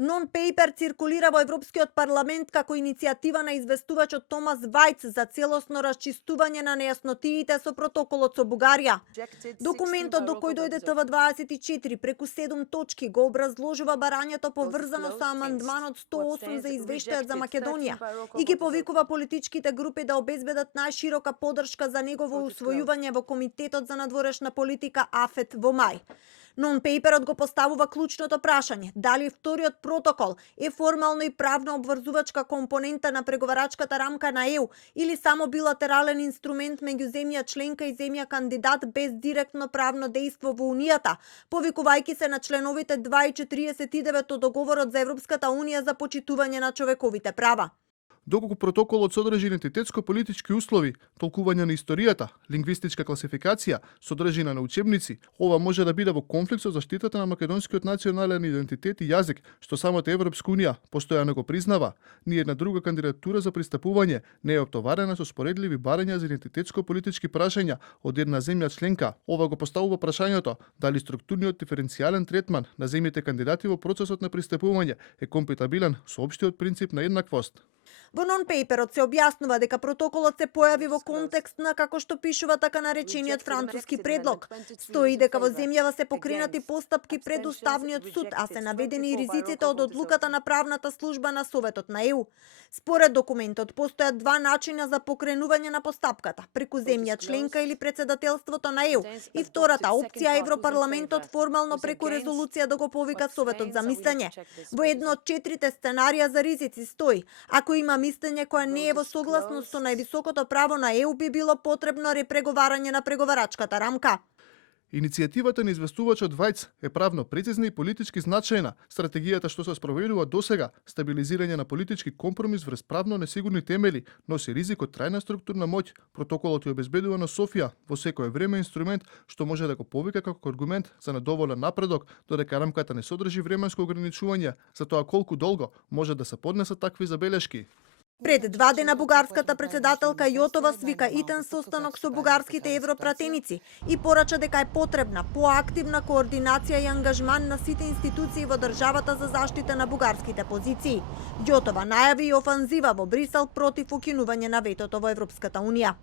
Non-paper циркулира во Европскиот парламент како иницијатива на известувачот Томас Вајц за целосно расчистување на нејаснотиите со протоколот со Бугарија. Документот до кој дојде ТВ24 преку 7 точки го образложува барањето поврзано со амандманот 108 за извештајот за Македонија и ги повикува политичките групи да обезбедат најширока поддршка за негово усвојување во Комитетот за надворешна политика АФЕТ во мај. Non-paperот го поставува клучното прашање дали вториот протокол е формално и правно обврзувачка компонента на преговарачката рамка на ЕУ или само билатерален инструмент меѓу земја членка и земја кандидат без директно правно дејство во Унијата, повикувајќи се на членовите 2 и 49 од договорот за Европската Унија за почитување на човековите права. Доколку протоколот содржи идентитетско-политички услови, толкување на историјата, лингвистичка класификација, содржина на учебници, ова може да биде во конфликт со заштитата на македонскиот национален идентитет и јазик, што самата Европска Унија постојано го признава. Ни една друга кандидатура за пристапување не е оптоварена со споредливи барања за идентитетско-политички прашања од една земја членка. Ова го поставува прашањето дали структурниот диференцијален третман на земјите кандидати во процесот на пристапување е компатибилен со општиот принцип на еднаквост. Во non-paperот се објаснува дека протоколот се појави во контекст на, како што пишува така наречениот француски предлог. Стои дека во земјава се покренати постапки пред Уставниот суд, а се наведени и ризиците од одлуката на правната служба на Советот на ЕУ. Според документот постојат два начина за покренување на постапката: преку земја членка или председателството на ЕУ. И втората опција Европарламентот формално преку резолуција да го повика Советот за мислење. Во едно од 4 сценарија за ризици стои: ако има мислење кое не е во согласност со највисокото право на ЕУ, би било потребно репреговарање на преговарачката рамка. Иницијативата на известувачот Вајц е правно прецизна и политички значајна. Стратегијата што се спроведува досега, стабилизирање на политички компромис врз правно несигурни темели, носи ризик од трајна структурна моќ. Протоколот ја обезбедува на Софија во секое време инструмент што може да го повика како аргумент за недоволен напредок, додека рамката не содржи временско ограничување за тоа колку долго може да се поднесат такви забелешки. Пред 2 дена бугарската председателка Јотова свика итен состанок со бугарските европратеници и порача дека е потребна поактивна координација и ангажман на сите институции во државата за заштита на бугарските позиции. Јотова најави и офанзива во Брисел против укинување на ветото во Европската Унија.